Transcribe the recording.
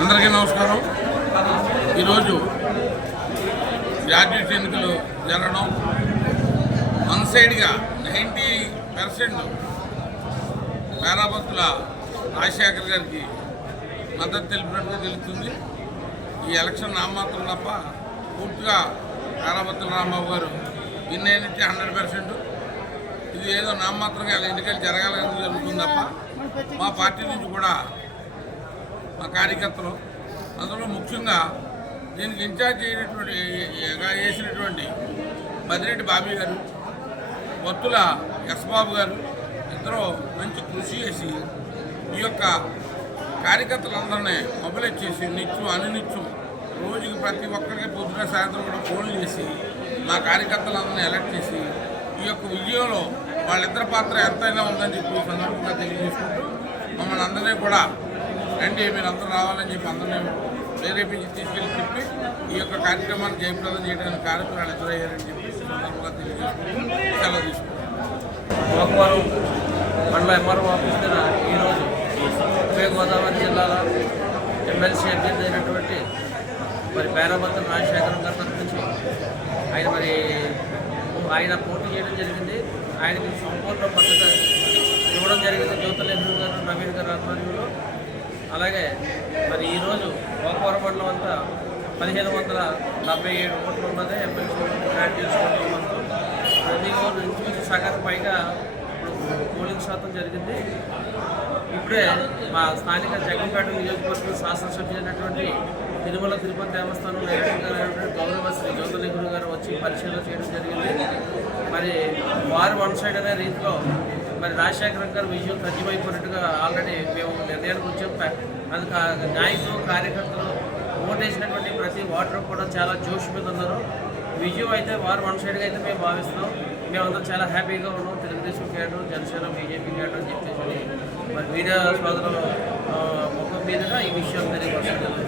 అందరికీ నమస్కారం. ఈరోజు గ్రాడ్యుయేట్ ఎన్నికలు జరగడం వన్ సైడ్గా 90% పేరాబత్తుల రాజశేఖర్ గారికి మద్దతు తెలిపినట్టుగా తెలుస్తుంది. ఈ ఎలక్షన్ నామమాత్రం తప్ప పూర్తిగా పేరాబత్తుల రాంబాబు గారు విన్ అయినట్టు 100%. ఇది ఏదో నామమాత్రంగా ఎన్నికలు జరగాలని జరుగుతుంది తప్ప మా పార్టీ నుంచి కూడా మా కార్యకర్తలు, అందులో ముఖ్యంగా దీనికి ఇన్ఛార్జ్ చేసినటువంటి మదిరెడ్డి బాబీ గారు, బొత్తుల యశ్బాబు గారు ఇద్దరు మంచి కృషి చేసి ఈ యొక్క కార్యకర్తలందరినీ మొబైలైజ్ చేసి అనునిత్యం రోజుకి ప్రతి ఒక్కరికి పొద్దున సాయంత్రం కూడా ఫోన్లు చేసి మా కార్యకర్తలందరినీ ఎలక్ట్ చేసి ఈ యొక్క విజయంలో వాళ్ళిద్దరి పాత్ర ఎంతైనా ఉందని చెప్పి సందర్భంగా తెలియజేసుకుంటూ మమ్మల్ని అందరినీ కూడా రండి మీరందరూ రావాలని చెప్పి అందరినీ ప్రేరేపించి తీసుకెళ్ళి చెప్పి ఈ యొక్క కార్యక్రమాన్ని జయప్రదం చేయడానికి కార్యక్రమాలు ఎదురయ్యారని చెప్పి సందర్భంగా తెలియజేసుకుంటూ సెలవు తీసుకుంటాం. గోకవరం మండల ఎంఆర్ఓ ఆఫీస్ మీద ఈరోజు ఉభయ గోదావరి జిల్లాల ఎమ్మెల్సీ అభ్యర్థి అయినటువంటి మరి పేరాబత్తుల రాజశేఖరం గారి తరఫు ఆయన పోటీ చేయడం జరిగింది. ఆయనకి సంపూర్ణ మద్దతు ఇవ్వడం జరిగింది జ్యోతిర్లింగ గారు, నవీన్ గారు ఆధ్వర్యంలో. అలాగే మరి ఈరోజు గోకవరం మండలం అంతా 1577 ఓట్లు ఉన్నది. ఎమ్మెల్సీ గ్రాడ్యుయేట్స్ మండలం ప్రతి ఓటు ఇంచుమించు సగం పైగా ఇప్పుడు పోలింగ్ శాతం జరిగింది. ఇప్పుడే మా స్థానిక జగ్గంపేట నియోజకవర్గం శాసనసభ్యులైనటువంటి తిరుమల తిరుపతి దేవస్థానం డైరెక్టర్ గౌరవ శ్రీ జ్యోతిర్లింగ గారు వచ్చి పరిశీలన చేయడం జరిగింది. మరి వారు వన్ సైడ్ అనే రీతిలో మరి రాజశేఖరం గారు విజయం తగ్గిపోయినట్టుగా ఆల్రెడీ మేము నిర్ణయానికి వచ్చాం. అందుకు నాయకులు, కార్యకర్తలు, ఓటేసినటువంటి ప్రతి ఓటరు కూడా చాలా జోష్ మీద ఉన్నారు. విజయం అయితే వారు వన్ సైడ్గా అయితే మేము భావిస్తున్నాం. మేమందరం చాలా హ్యాపీగా ఉన్నాం. Telugu Desam cadre, Janasena, BJP cadre అని చెప్పేసి మరి మీడియా సోదరుల ముఖం మీదుగా ఈ విషయం తెలియపరుస్తుంది.